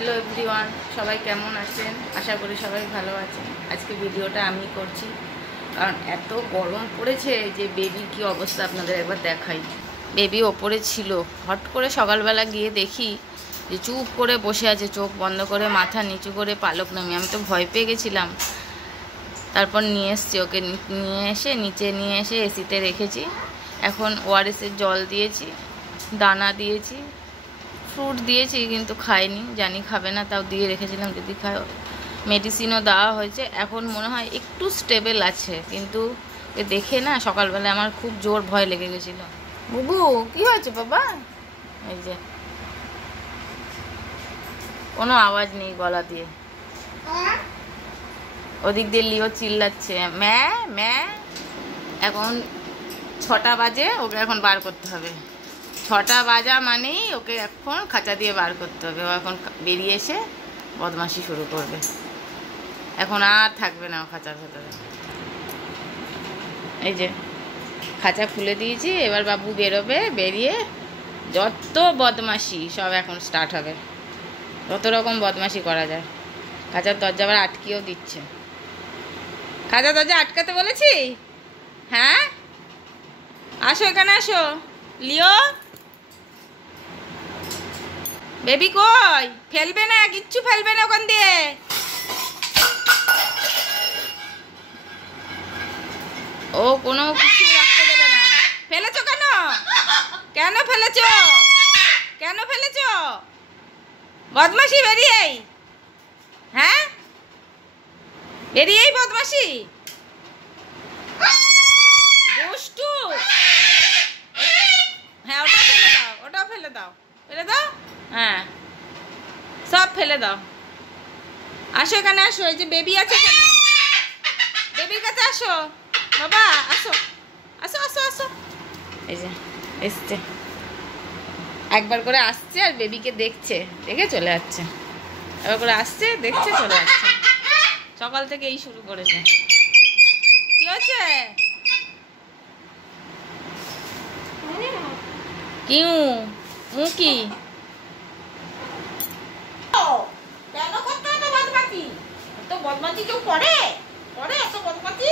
Hello everyone, সবাই কেমন আছেন? আশা করি সবাই ভালো আছেন। আজকে ভিডিওটা আমি করছি কারণ এত গরম পড়েছে যে বেবির কি অবস্থা আপনাদের একবার দেখাই। বেবি ওপরে ছিল, হট করে সকালবেলা গিয়ে দেখি যে চুপ করে বসে আছে, চোখ বন্ধ করে মাথা নিচু করে পালক নামিয়ে। আমি তো ভয় পেয়ে গেছিলাম। তারপর নিয়ে এসছি ওকে, নিচে নিয়ে এসে এসিতে রেখেছি। এখন ওআরএসের জল দিয়েছি, দানা দিয়েছি, ফ্রুট দিয়েছি, কিন্তু খায়নি, জানি খাবে না, তাও দিয়ে রেখেছিলাম যদি খায়। মেডিসিনও দেওয়া হয়েছে, এখন মনে হয় একটু স্টেবল আছে, কিন্তু দেখে না সকালবেলা আমার খুব জোর ভয় লেগে গেছিলো। বুবু কি হয়েছে বাবা? এই যে কোনো আওয়াজ নেই গলা দিয়ে, ওদিক দিয়ে লিও চিল্লাচ্ছে ম্যা ম্যা। এখন 6টা বাজে, ওকে এখন বার করতে হবে। 6টা বাজা মানেই ওকে এখন খাঁচা দিয়ে বার করতে হবে। ও এখন বেরিয়ে এসে বদমাশি শুরু করবে, এখন আর থাকবে না ও খাঁচার ভেতরে। এই যে খাঁচা খুলে দিয়েছি, এবার বাবু বেরোবে, বেরিয়ে যত বদমাশি সব এখন স্টার্ট হবে। যত রকম বদমাশি করা যায়। খাঁচার দরজা আবার আটকিয়েও দিচ্ছে। খাঁচার দরজা আটকাতে বলেছি? হ্যাঁ, আসো এখানে আসো। লিও বেবি কই? ফেলবে না, কিচ্ছু ফেলবে না ওখান দিয়ে। ও কোনো কিছু রাখতে দেবে না। ফেলেছো কেন? কেন ফেলেছো? কেন ফেলেছো? বদমাশি বেরিয়েই, হ্যাঁ বেরিয়েই বদমাশি দুষ্টু। হ্যাঁ ওটা ফেলে দাও, ওটাও ফেলে দাও, ফেলে দাও, হ্যাঁ সব ফেলে দাও। আসো এখানে আসো, এই যে বেবি আছে এখানে, বেবির কাছে আসো বাবা, আসো আসো আসো আসো। এই যে এসছে, একবার করে আসছে আর বেবিকে দেখছে, দেখে চলে যাচ্ছে। একবার করে আসছে, দেখছে, চলে যাচ্ছে। সকাল থেকে এই শুরু করেছে। কি হচ্ছে? কিউ মুকি কেন করতে এত বদমাশি? এত বদমাশি কেউ করে? করে এত বদমাশি?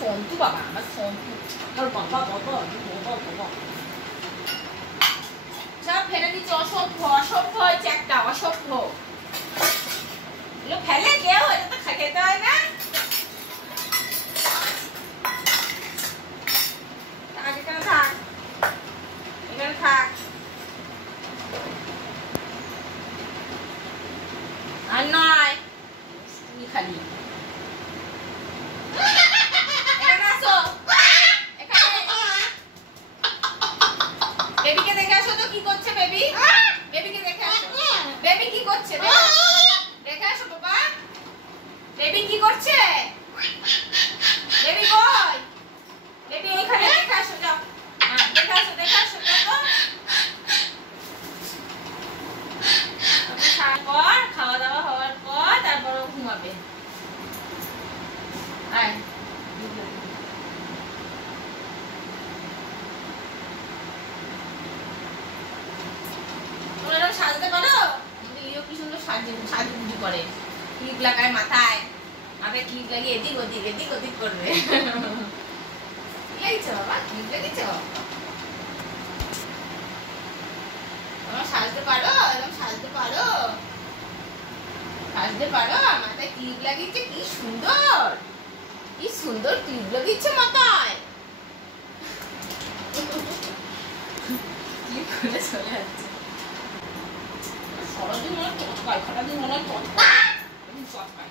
সন্তু বাবা, আমার সন্তু, আমার বাবা বাবা বাবা সব ফেলে দিচ্ছে। অসভ্য, অসভ্য হয়েছে একটা, অসভ্য। এগুলো ফেলে কেউ? এটা তো খেতে হয় না। এখানে থাক, এখানে থাক, আর নয় খালি। এখানে আসো, এখানে বেবিকে দেখে আসো তো কি করছে বেবি। বেবিকে দেখে আসো, বেবি কি করছে দেখে আসো বাবা। বেবি কি করছে? বেবি কই? বেবি ওইখানে দেখে আসো, যাও, হ্যাঁ দেখে আসো, দেখে আসো পর খাওয়া দাওয়া হওয়ার পর তারপর ঘুমাবে। তোমরা সাজতে পারো? লিও কি সুন্দর সাজুগুজু করে, ক্লিপ লাগায় মাথায়, মাথায় ক্লিপ লাগিয়ে এদিক ওদিক এদিক ওদিক করবে। লাগিয়েছ বাবা, ক্লিপ লাগিয়েছ? তোমরা সাজতে পারো? এরকম সাজতে পারো? সাজতে পারো? মাথায় ক্লিপ লাগিয়েছে, কি সুন্দর, কি সুন্দর ক্লিপ লাগিয়েছে মাথায়। ক্লিপ করে চলে যাচ্ছে। সারাদিন মনে চটকায়, সারাদিন মনে চটকায়, চটকায়।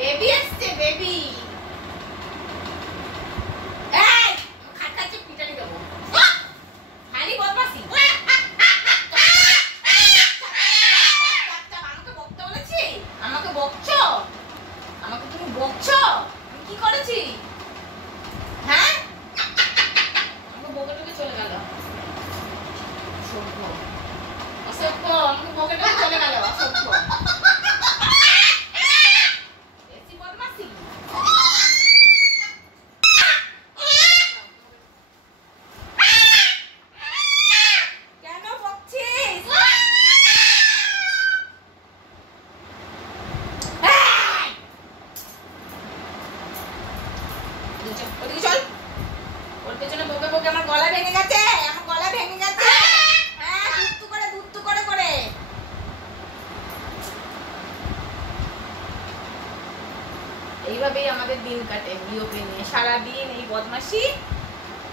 বেবি আসছে, বেবি। এই খাট খাচ্ছে, পিটানি দেবো, খালি বদমাশি। আমাকে বকতে বলেছি? আমাকে বকছো? আমাকে তুমি বকছো? আমি কি করেছি? হ্যাঁ ওদিকে চল। ওর পেছনে বকে বকে আমার গলা ভেঙে গেছে, আমার গলা ভেঙে গেছে। হ্যাঁ, দুত্তু করে করে। এইভাবেই আমাদের দিন কাটে লিওকে নিয়ে। সারাদিন এই বদমাশি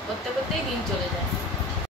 করতে করতেই দিন চলে যায়।